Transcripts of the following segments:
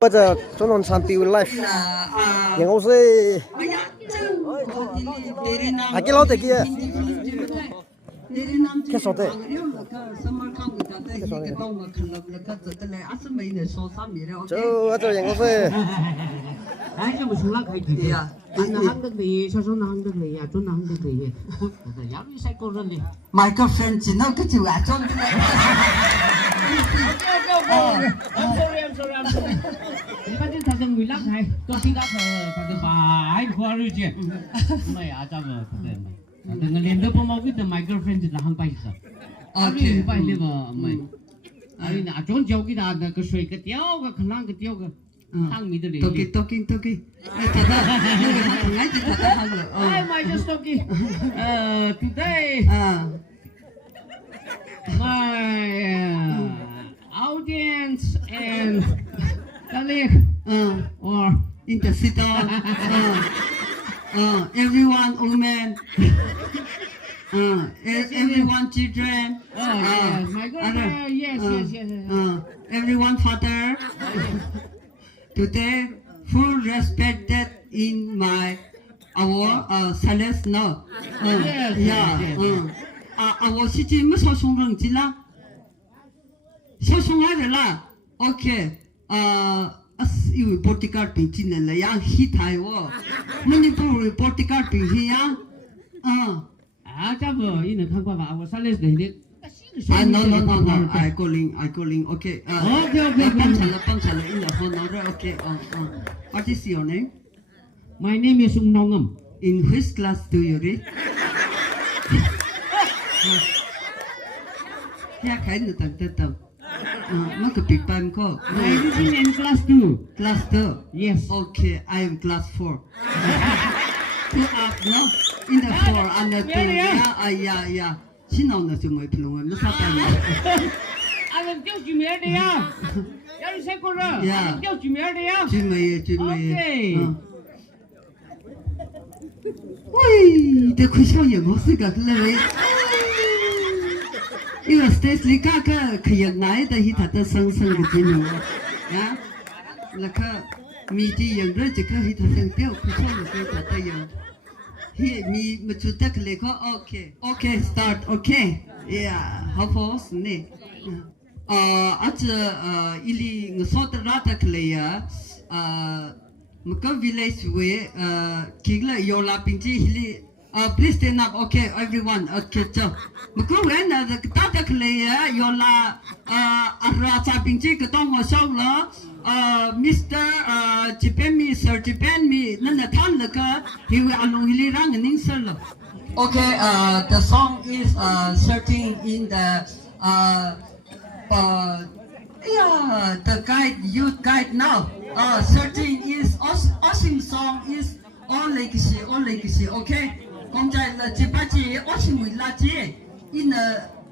Bây giờ cho nó Honsanphy live những ông sẽ cái lâu thế kia cái số thế cho những ông sẽ ai cho một số lắc hay thì anh hàng được gì sao số hàng được gì à chỗ hàng được gì thì giáo đi sai cô đi my girlfriend chỉ nói cái chữ à chọn I'm sorry. Ibadah tak ada milang hai. Kau tinggal tak ada baik baru je. Mai aja ber. Dengan lenda pun mau kita my girlfriend jadi hang pai sah. Okay. Pai le mai. Ari na ajon jauh kita ada ke suai ke tiaw ke kelang ke tiaw ke. Hang mi tu le. Talking. Kita ngai kita hang le. Hi, my just talking. Today. My audience and colleague or intercessor, everyone women, everyone children, yes, my God, yes. everyone father. Today, full respect that in our silence now. Our city must have some rung so là ok yêu porticard bình chính là yang hit hay wo mình đi porticard bình hi yang chắc vừa in thằng qua vào sao lên để đi no I calling okay bấm trả lời in the phone number okay what is your name my name is Nongam in which class do you read ya khai nữa tầm nó cứ big bang ko. I is in class 2. Class 2. Yes. Okay, I am class 4. 2 up, no? In the 4 and the 2. Yeah. Xin nào nó chưa mới phun nó sao vậy? Anh làm tiêu chim mẹ đi à? Em đi xe cô rồi. Tiêu chim mẹ đi à? Chim mày. Okay. Ui, để khuyên sao nhiều sự cả cái因为 stage 里个可以拿的，他的生的技能呀，那个米的样子这个他生标不错的，他的样，米没出得个那个 OK start OK yeah 好 fast 呢，伊里我说的那的个来呀，么个 village way 去了有啦，并且伊里。Please stand up. Okay, everyone. Okay, so. Mungkin when kita dah kelihatan, yola rasa pinci ketemu sahaja. Mr. Japan mi, Sir Japan mi, nana tan leka, hiu alung hilirang ningsel. Okay, the song is searching in the the guide, youth guide now. Searching is awesome song is all legacy. Okay. Con trai là chỉ ba chị, ở chỉ mười là chị, in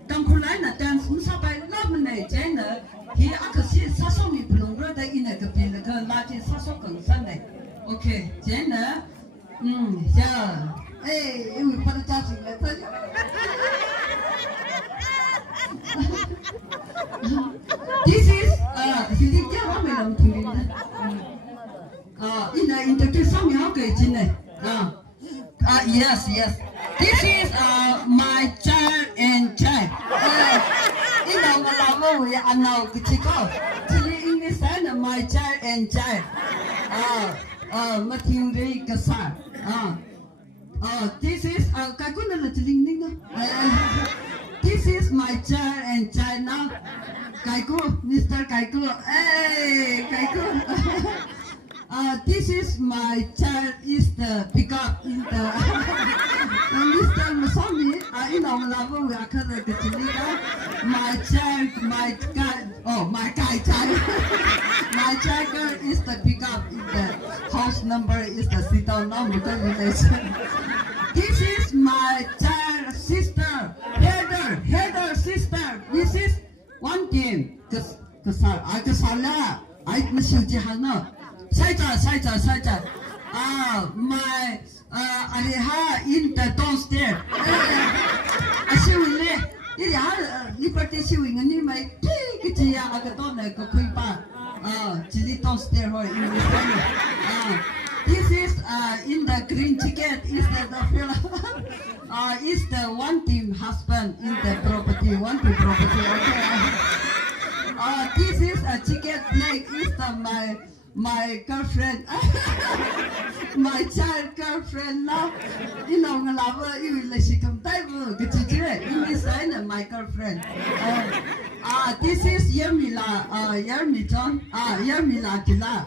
trong khu lái là đang xuống sao bay lắm mình này chế nữa, thì ác sĩ sát số mình plong rồi đây in cái biển là cái là chị sát số cần sẵn này, ok chế nữa, giờ, yêu bắt cha chị là thôi, this is xin đi chơi với mình làm thuyền đấy, in cái sao mình học cái gì này, yes. This is my child and child. Ina malamo we anau kitiko. Chili English and my child and child. Mating rei kasar. This is kai ko na la chiling ning na. This is my child and child now. Kai ko, Mr. Kai ko. Hey, Kai ko. This is my child is the pickup in the Mr. Masami in our level we are currently my child my child my child is the pickup in the house number is the sit down number relation. This is my child sister header sister. This is one game kesal I mesti hana sai cha my Ariha in the downstairs asiwile iri ha liberty siwing ni mai cái gì à cái đó này có khuyên ba chỉ đi don't stay rồi in this family this is in the green ticket is the fella is the one team husband in the property one team property okay this is a ticket black is the my girlfriend my child girlfriend now you know nga lover you là she come tay vừa cái chị chứ in this side my girlfriend this is Yermila John Yermila Kila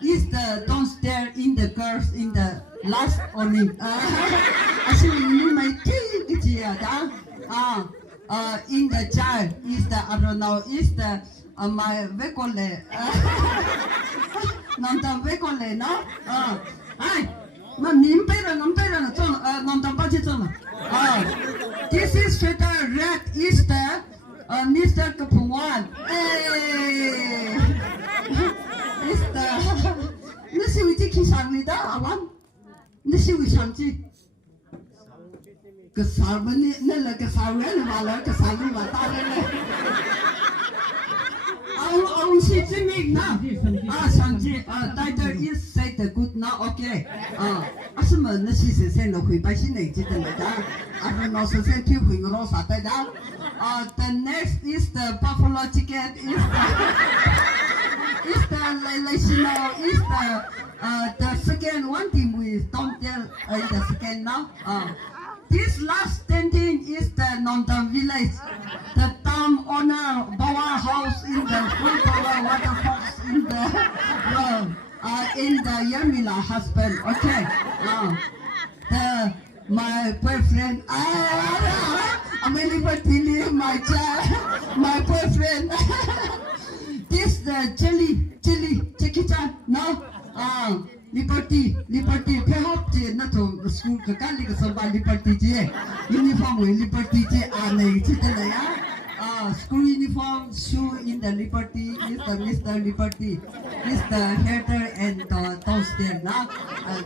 is the don't stare in the girls in the last only actually you may think cái gì đó in the child is the I don't know is the my vekole non tam vekole no ai mà niệm bây giờ là chọn non tam bao nhiêu chọn this is sweater red is the Mr. Kapuan is the nó siêu vị trí sang đi đó à bạn nó siêu vị sang chi cái sao bên này là cái sao này là cái sao này mà ta đây ông sĩ chứng minh nào sang chi title is say the good now okay sao mà nó sĩ sẽ nó hủy bài xin này chỉ tên là đó anh nói sẽ thiếu hủy nó sao tại đó the next is the buffalo chicken is the Latino is the second one thing we don't tell the second now this last standing is the Nongtam village the town owner Bawa house in the full power water fox in the Yermila husband okay the my boyfriend I'm really my child my boyfriend this the jelly Jackie Chan no Liberty phải học thì nó thuộc school cái cách này cái sân bay Liberty chứ uniform với Liberty chứ này chứ tên này school uniform shoe in the Liberty is the Mr. Liberty is the header and the downstairs now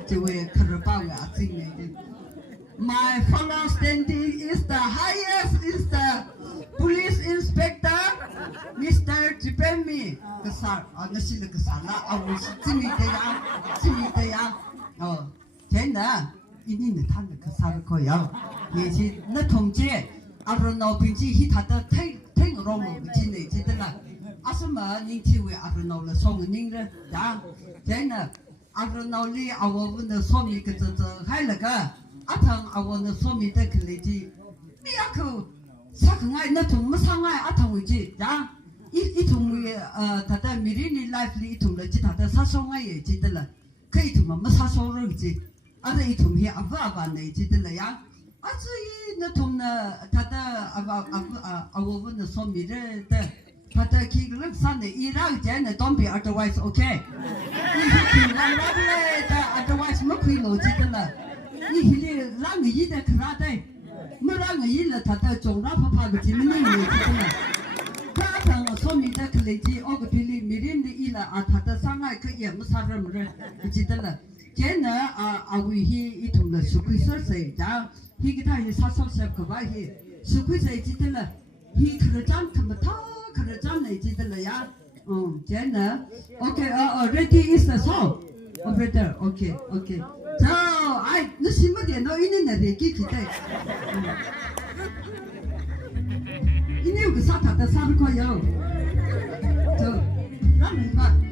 to về Karabao à xin này my fellow standing is the highest is the police inspector Mr. Jipemi cái sao nó xin được cái sao là ông xin mi đây thế nè ini người thân được cái sao được coi không vậy thì nó thông chế Aranaoli bình chỉ hít thở thấy rồi mà cái này chỉ là sao mà Ningthi với Aranaoli xong rồi Ningthi đó thế nè Aranaoli ông vẫn được xong cái hay là cái thằng ông được xong cái cái gì bây giờ 사강아이 나 정말 상아이 아타고지 자 이통이 다다 미리니 라이프리 이통을지 다다 사송아이 지들라 그 이통만 뭐 사소로지 아다 이통이 아바바네 지들라야 아주 이나 통나 다다 아워분의 소미를 다다 기글 산에 이랑 전에 don't be otherwise okay 이 라라레 다 otherwise 뭐 그이로 지들라 이 힐이 랑이 이데 그라데 뭐랑 일을 다다 종라파파 그 재밌는 거 있잖아. 다다 소미다 클레지 오그 빌리 미린데 일아 다다 상하이 그 예무 사람을 지들라. 걔는 아위히 이통을 수쿠이서세 자 히기다 이 사소세 그바히 수쿠이세 지들라. 히 그러잖 그부터 그러잖네 지들라야. 걔는 오케이 ready is the song. Operator okay. 자, 너 신문에 너 있는 애들 기대. 이내 그 사타다 사를 거요. 저, 나는 이봐.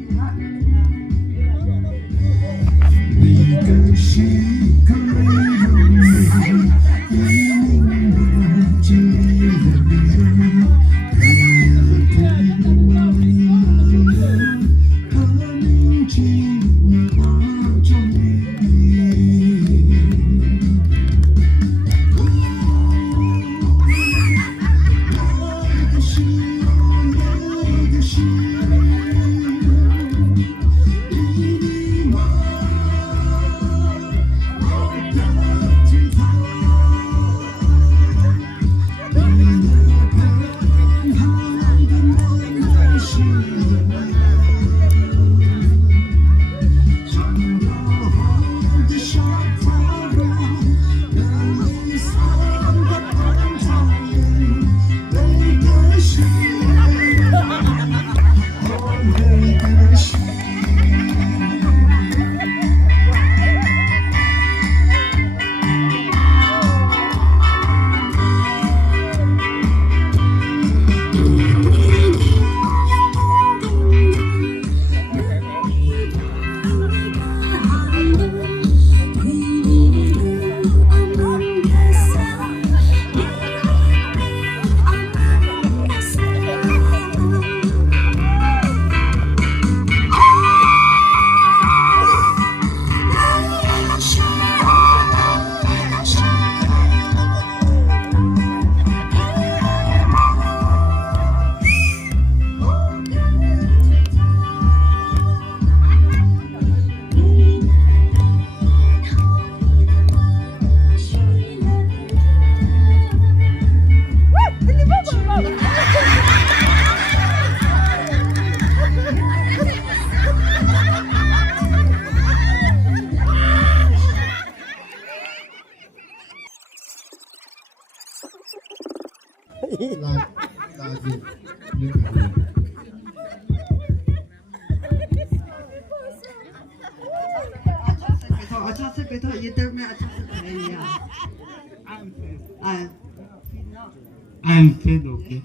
I'm fed okay.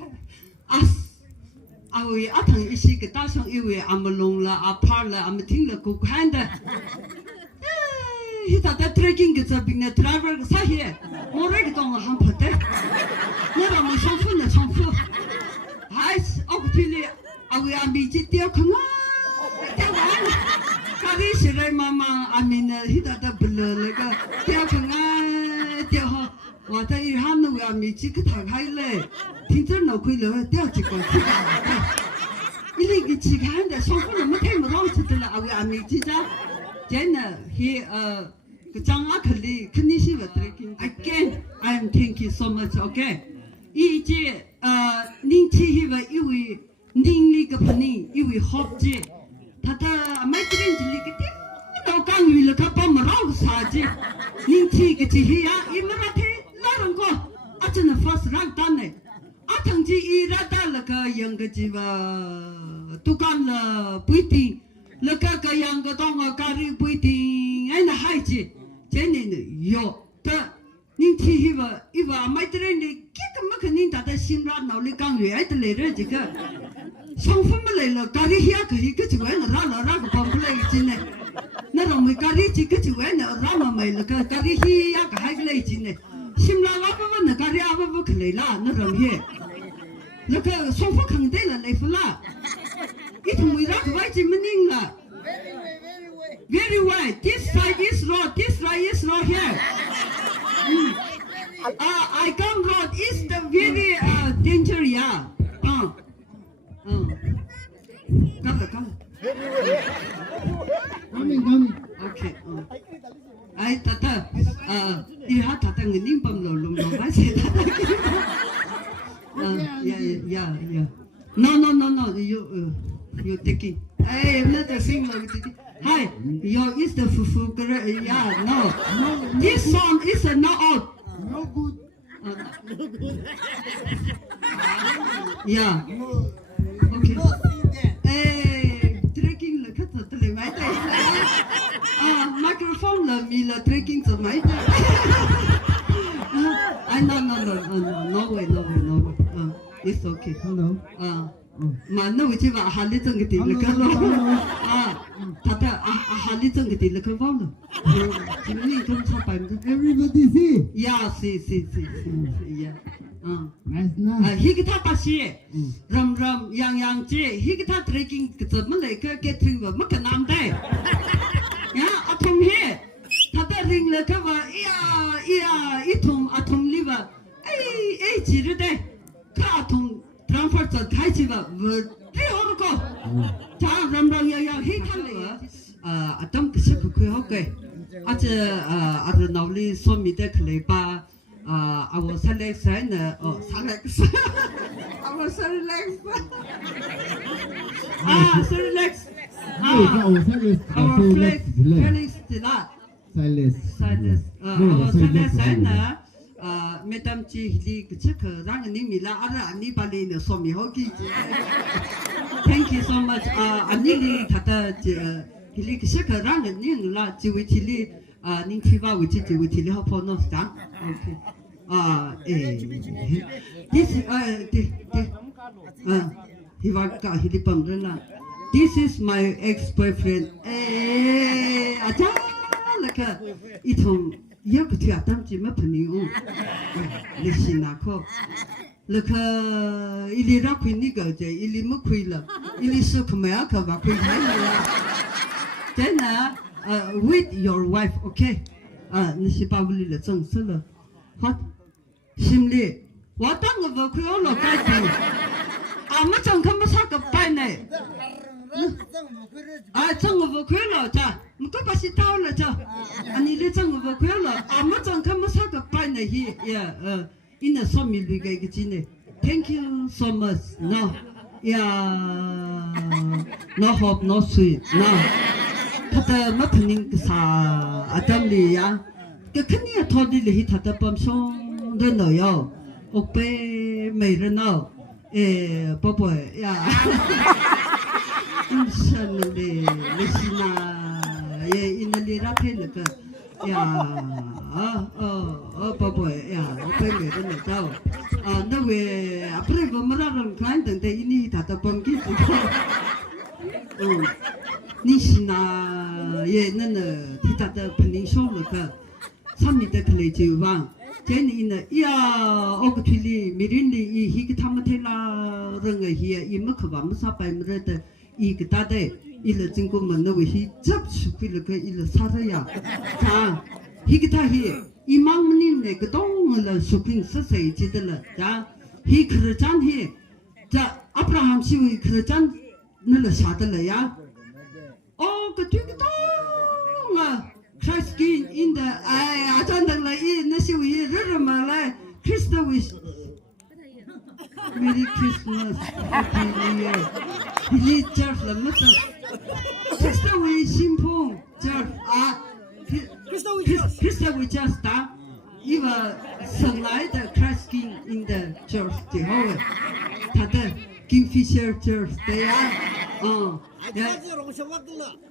Awi atang isi kita sang iwi amalong la apar la amating la kukhanda. Hita ta trekking kita bina driver sa here. More kita ngah hampate. Nera mo sangfu na sangfu. Hai, opportunity awi ambi jitiyo kanga. Tiawan. Kari sirai mama amina hita ta bela lega. Tiaw kanga tiaw. 我在一下那个米奇去打开嘞，听着脑壳了，掉几个去干了。一那个去看的，上不了没听不到去的了，啊个米奇家，真的he个张阿克里肯定是不对劲。Again, I'm thank you so much. Okay， 一节您去那个因为您那个朋友因为好节，他买这个这里个的，到港语了，他把么老啥子，您去个去呀，一么么听。 Larang ko, aja na first rank tanne. Atang ji ira ta laka yang ka jiwa tukan la puiti, laka ka yang ka tonga kari puiti, ay na hai ji, jene ne yo ta Ningthi hiwa iwa maitre ne kika maka ning ta sin ra nau li kang yue ay ta le re ji ka. Song fu ma le la kari hiya ka hi ka ji wai na ra ka pom le ji ne. Na rong mi kari ji ka ji wai na ra ma mai la ka kari hiya ka hai le ji ne. 心拉拉不问那家里阿不可来啦，那容易。那个双方肯定了来不啦，一同为那个外籍门宁了。Very well. This side is road. This side is road here. I come road is the very danger yeah. Come. Coming. Okay. Ai tata iha tata ngin pam lo lum lo ba se tata yeah no you taking hey not the sing lo hi your is the fufu yeah no this song is not out no good yeah okay hey trekking la kata tele mai microphone la mi la trekking to mai no way it's okay hello mà nó chỉ vào hà lý cái tiền là cái lo thật là hà lý cái tiền là cái vong rồi chỉ mình không sao phải everybody see see yeah hi cái tháp bác sĩ ram yang chế hi cái tháp trekking cái gì mà lại cái thing và mất cái nam đây yeah atom here thật là ring là cái và atom liver ai chỉ rồi đây cái atom transfer cho khai chỉ và vừa đi học cô cha ram yang hi thằng này atom cái sự của học cái Aranaoli Sokhami để khai ba our selection our Madam Chi Hili Kuchaka Rang Nimila Arani Bali no Somi Hoki. Thank you so much. Anili Tata Hili Kuchaka Rang Ningla Jiwitili Ningthi which is Jiwitili Hopono Stan. Okay. This Hivaka Hilipamrana. This is my ex-boyfriend. Acha laka itom yak tu atam ji ma phani u lishina ko laka ili ra khwi ni ga je ili mu khwi la ili su khma ka ba khwi hai la then with your wife okay ni si pa buli le chang su la hat simli wa tang ga khwi lo ka ti ma chang kham sa ka pai nei chang over kwelo cha mko pasi taula cha ani le chang over kwelo ma chang kham sa ka pai na hi yeah in a so mil bi ga gi thank you so much no no hope no sweet no thata ma phning sa atam li ya ke khni thodi le hi thata pam so de no yo ope mày rồi nào bố bố ya insan de lesina inali ra thế là cơ ya bố bố ya ope mày rồi nào nó về après vừa mới ra làm client từng thế ini thà tập bấm cái nisina nên là thì thà tập pending show là cơ 삼미터 클레지 왕 제니는 이야 오그틀리 미린리 이 히기 타마텔라 릉의 히에 이마크 밤사 바이므르데 이 그다데 일을 증고 만나고 히 접수필을 그 일을 사서야 자 히기타히 이망문인네 그 동을 수핑 서서히 지들라 자 히 그러잔히 자 아브라함 시위 그러잔 늘러 사들라야 그 뒤기 동아 Christ King in the I don't know like in the show here my life Christmas wish Merry Christmas Happy New Year Billy Church la mất Christmas wish simple church Christmas wish just ta Eva sung lại the Christ King in the church Jehovah thật Kingfisher Church they are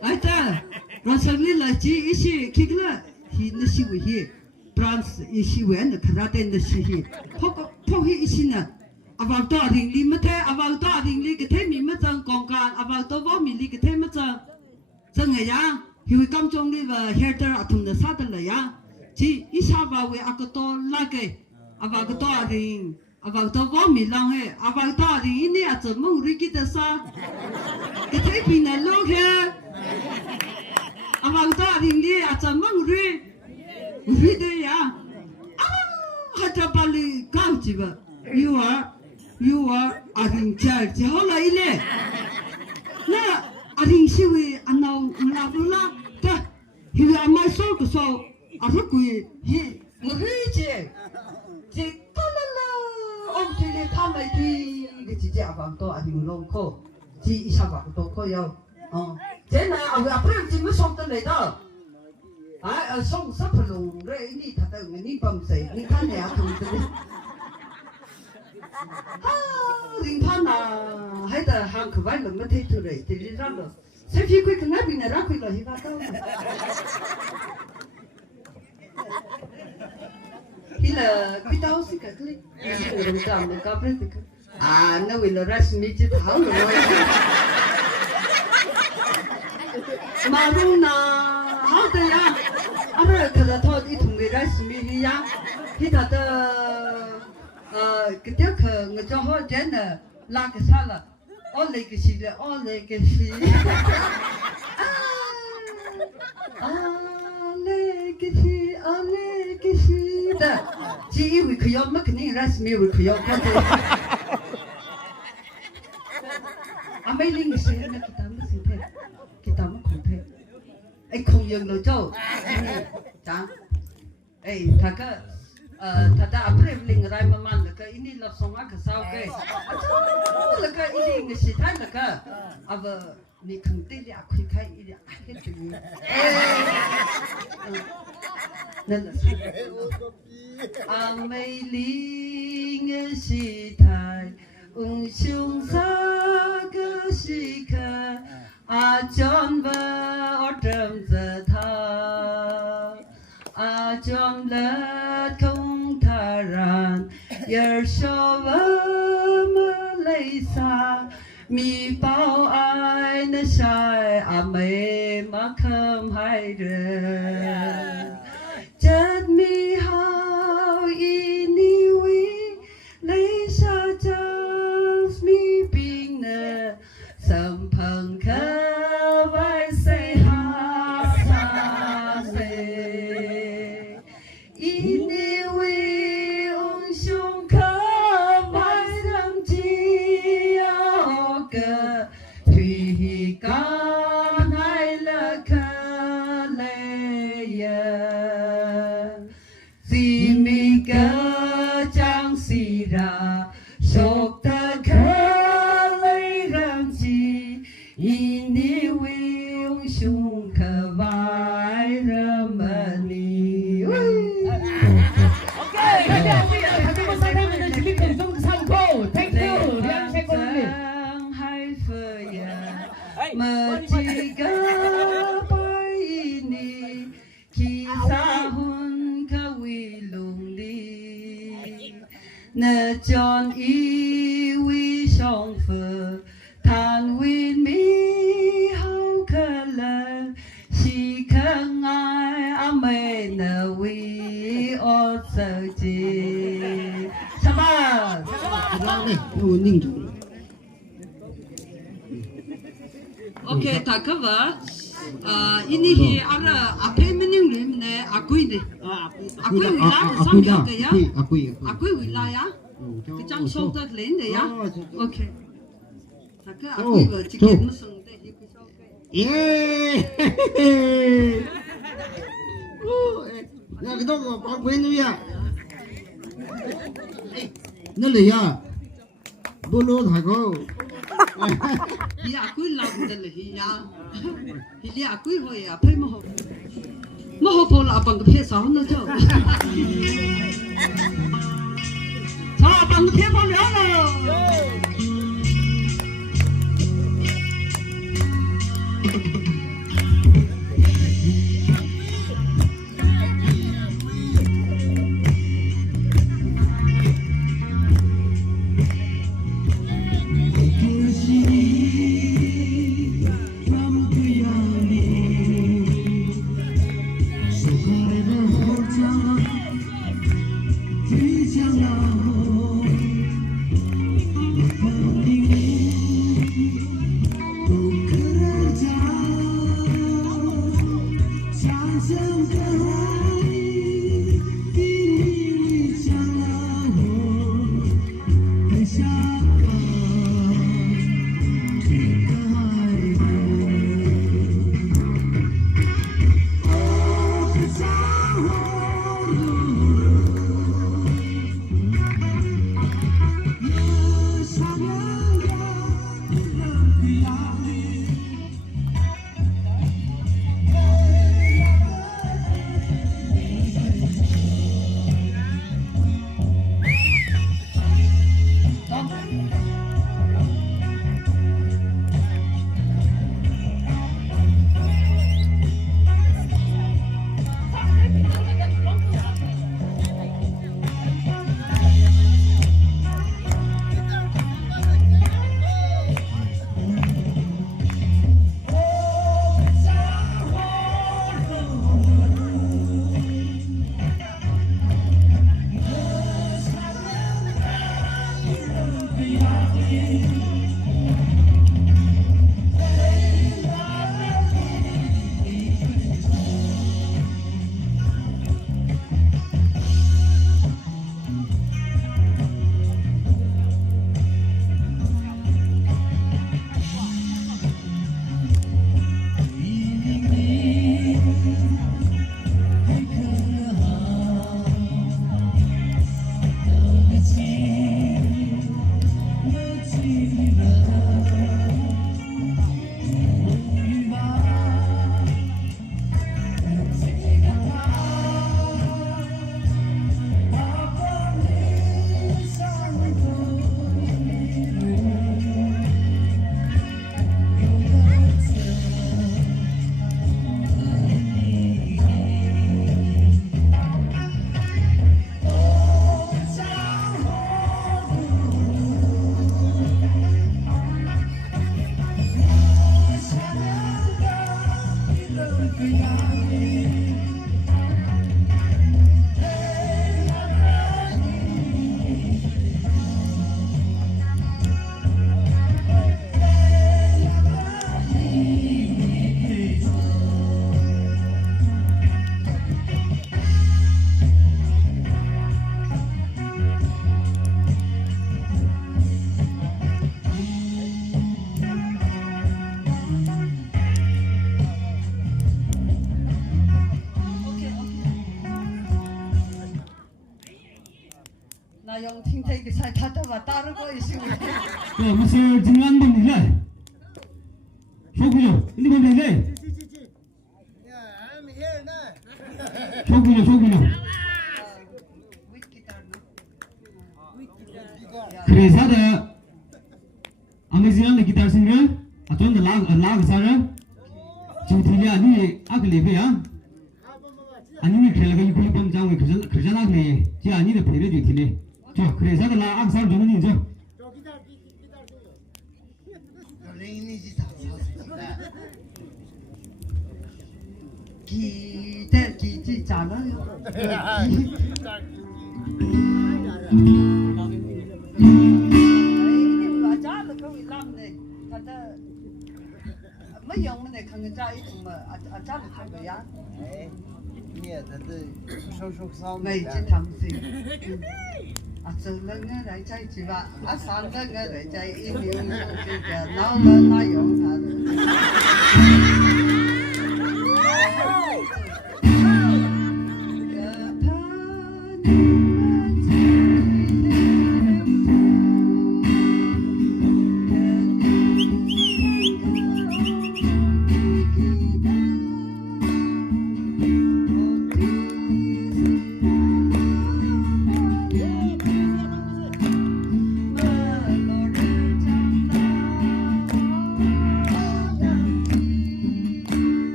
ai ta rồi sau này là chỉ ý khi cái là thì nó siêu hi France ý siêu nó karate nó siêu hi phô hi ý nè vào đó thì li mất thế vào đó thì li cái thế mình mất chân còn cả vào đó vào mình li cái thế mất chân chân này ya thì cam trong li và hater ở thùng nó sát được ya chỉ ý sao vào với ác to là cái vào đó thì vào đó vào mình lang he vào đó thì ini ở trong mong rì cái sao cái thế mình là lâu he vào đó thì đi ở trong mong rì đấy ya hạt bali cao chỉ vậy you are in charge chỉ hỏi lại nè nè in siêu anh nào làm luôn ta thì là mai sau cái sau rất quý hi người chứ chỉ ta là ông thì để tham lại thì cái chỉ vào đó in long khô chỉ sao vào đó khô yêu thế nào ở après chỉ mới xong tới này đó xong sắp phải luôn rồi ini thật là người bấm sấy người ta này không được linh thanh hay là hàng khởi vai lần mới thấy thôi đấy thì đi ra được sẽ phi quay cái ngáp bên này ra quay là hi va đâu hi là cái tao xí cái clip cái đồng cảm được cáp lên nó vì là rasmi chứ tháo rồi mà luôn háo đây à rồi cái đó thôi đi thùng người rasmi đi ya thì thật cái tiếc người cho họ chén là la cái sao là ô lấy cái gì là ô lấy cái gì lấy cái gì đó chỉ vì khởi mất cái này ra xem vì khởi mất mấy linh cái gì nó kita mới không thể anh không dừng được đâu chẳng thật cái thật ra après linh rai mà man cái ini là xong cái sao cái là cái ini cái gì thay là cái ni không thể là khi khai ini cái gì nên là mấy linh cái gì thay chung sa cái gì cả chọn vợ trầm giờ thà chọn lết không thà ran giờ cho vợ mà lấy xa mi bao ai nó sai mày mà không hay rồi chết mi hao ini wi lấy xa chance mi pin nè sầm phẳng khờ vai say ha sa say ini wi ung sung khờ vai đam chi ao cơ thủy can hay là khờ lệ 几个白你，其他混可为龙里，那将一位相逢，谈为美好可能，是可爱阿妹那为我走进，什么？我宁主。 Okay, tak apa. Ini hi ada apa mening ni ne aku ini. Aku wilayah sambil ke ya. Aku wilayah. Kecang show tak lain deh ya. Okay. Tak aku bercakap meseng deh hidup show. Yeay. Nah kita mau apa ini ya? Nó lì à? Bolo thằng cô. Hi aku làm được hi ya. Hi aku hồi apa mau pola abang ke pesau na tu. Sao abang ke pesau le na? yung tingtay kisah tata batar ko isu. Mr. Jinglan bang nila? Shokuyo, ini bang nila? Yeah, I'm here now. Shokuyo. Kreza the Amazing guitar singer, atau the lag sana. 주티리 아니 아글리베야 아니니 켈가 이kul이 범장을 그잖아글리 지 아니네 베르 주티리 저 그래서 나 악살 주는 이죠 기지 잘해요. 맞아, 그거 이람네. 다들 mấy ông này không trai cũng mà chắc là không phải á. Nghe thật sự sâu sau Mày chỉ thầm gì? Sơn lên nghe lại chơi chỉ và Sơn lên nghe lại chơi im im cái nó lên nó dùng thật.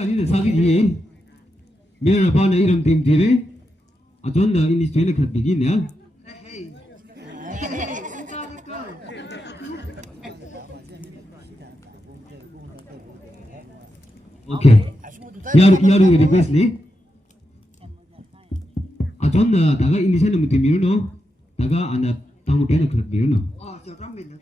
아니 사기지 미래를 봐내 이름 팀들이 아 전다 인디 전에 그 비기냐 오케이 야루 리퀘스트 니 아 전다 다가 인디 전에 무티 미르노 다가 안나 당고 되는 그 미르노 저 람밀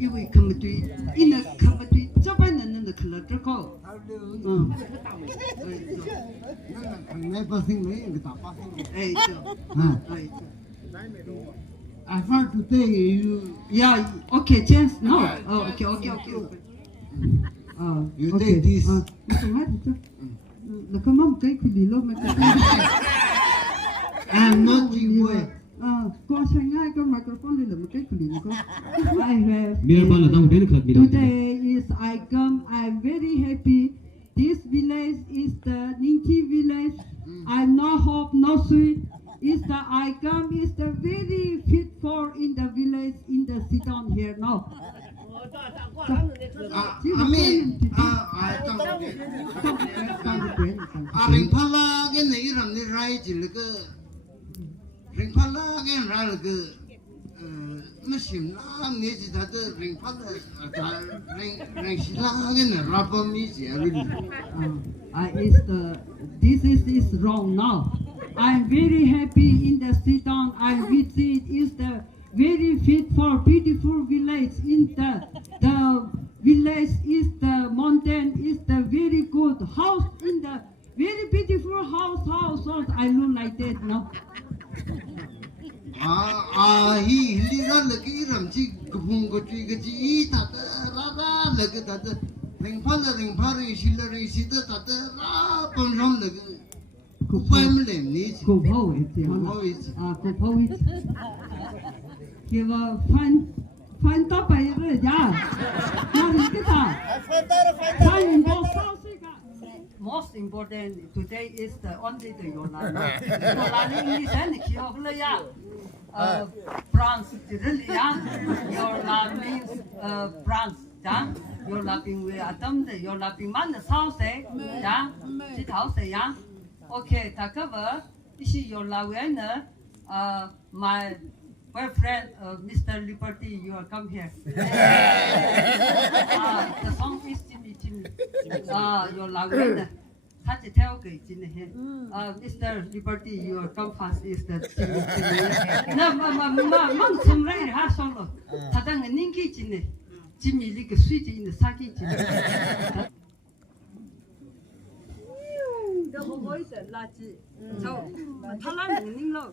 이거 컴퓨터이 이나 컴퓨터이 저번에는 그 클러트고 Nghe bác sinh lấy người ta bác sinh. 에이 I thought to tell you. 야 오케이 chance no 오케이 You take this. 무슨 말이죠? 나 그만 cái điều mà I'm not you way. con sang ngay cái microphone này là một cái điều con. I have. 미래를 봐내 당고 되는 그 미르노 Today is I come. I'm very happy. This village is the Ningthi village. I'm no hope, no sweet. Is the I come is the very fit for in the village in the sit down here now. Ringpala cái này làm như rai chỉ là cái Ringpala cái ra là cái nó xỉm lá nghĩa chỉ là cái Ringpala ring xí lá cái này ra bao nhiêu gì Is the this is wrong now. I'm very happy in the sit down. I visit is the very fit for beautiful village in the village is the mountain is the very good house in the very beautiful house. I look like that now. Hi li ra là cái làm chi cùng cái chi ta ra là cái ta Ringpala xí là xí ta ra bấm rong là cái 古拜么来你去？古炮位置，古炮位置啊，古炮位置，给我翻到白了呀，那你给他，翻到烧水个。Most important today is the only the Yolanda. Yolanda English and Kyohla ya. France, really ya. Yolanda means France, ya. Yolanda being we Adam, the Yolanda being man the south say, ya. Sit house say ya. Okay, ta cover. Is Yolanda my boyfriend, Mr. Liberty, you are come here. The song is Jimmy. Your Lawena. Catch a tailgate in the head. Mr. Liberty, you are come fast is the Jimmy. No, Mom, some rain has solo. Tadang and Ningthi in it. Jimmy like a sweet in the Saki. The voice at Lachi. So, Talan and Ninglo.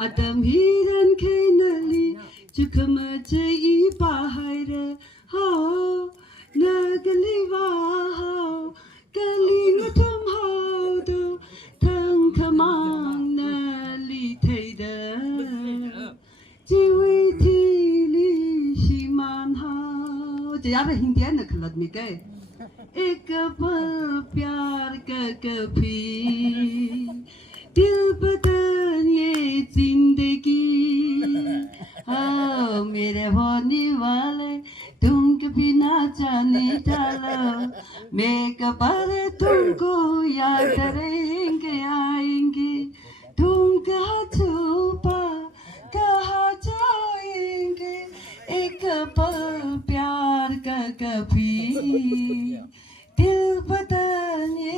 Adam hiran kenali chukama chai bahai re ha 那个里哇好，个里我同好的，腾可忙那里推的，几位体力是蛮好，这样的hindi那可能没给。एक पल प्यार का कभी दिल बदन ये जिंदगी हाँ मेरे होने वाले तुम कभी ना जाने डालो मैं कबर तुमको याद रहेंगे आएंगे तुम कहाँ छुपा कहाँ जाएंगे एक पल प्यार का कभी दिल बदले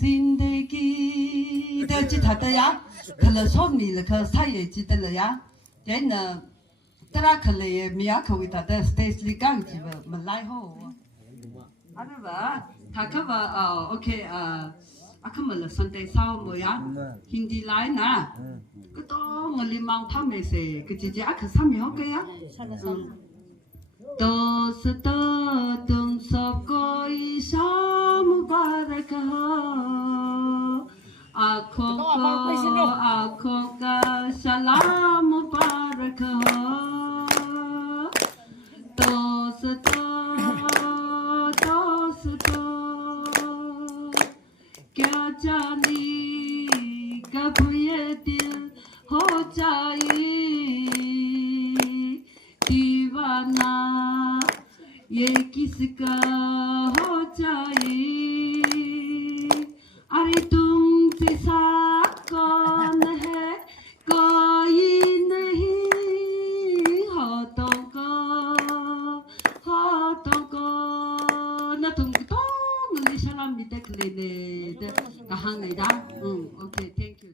जिंदगी的记他的呀，可能说米了，可他也记得了呀。人呢，当然可能也没有可为他的 stage 里讲几个没来好。啊对吧？他可吧，OK 可没了 Sunday 烧么呀？Hindi 来呢，个多我limang他没事，个姐姐可上面好个呀。दोस्तों तुम सबको ईशा मुबारक हो आँखों का सलाम मुबारक हो दोस्तों क्या जाने कब ये दिल हो जाए दीवाना ये किसका हो जाए अरे तुमसे साथ कौन है कोई नहीं हाथों को ना तुमको तो मुझे सलाम भी देख लेने कहाँ नहीं था ओके थैंक यू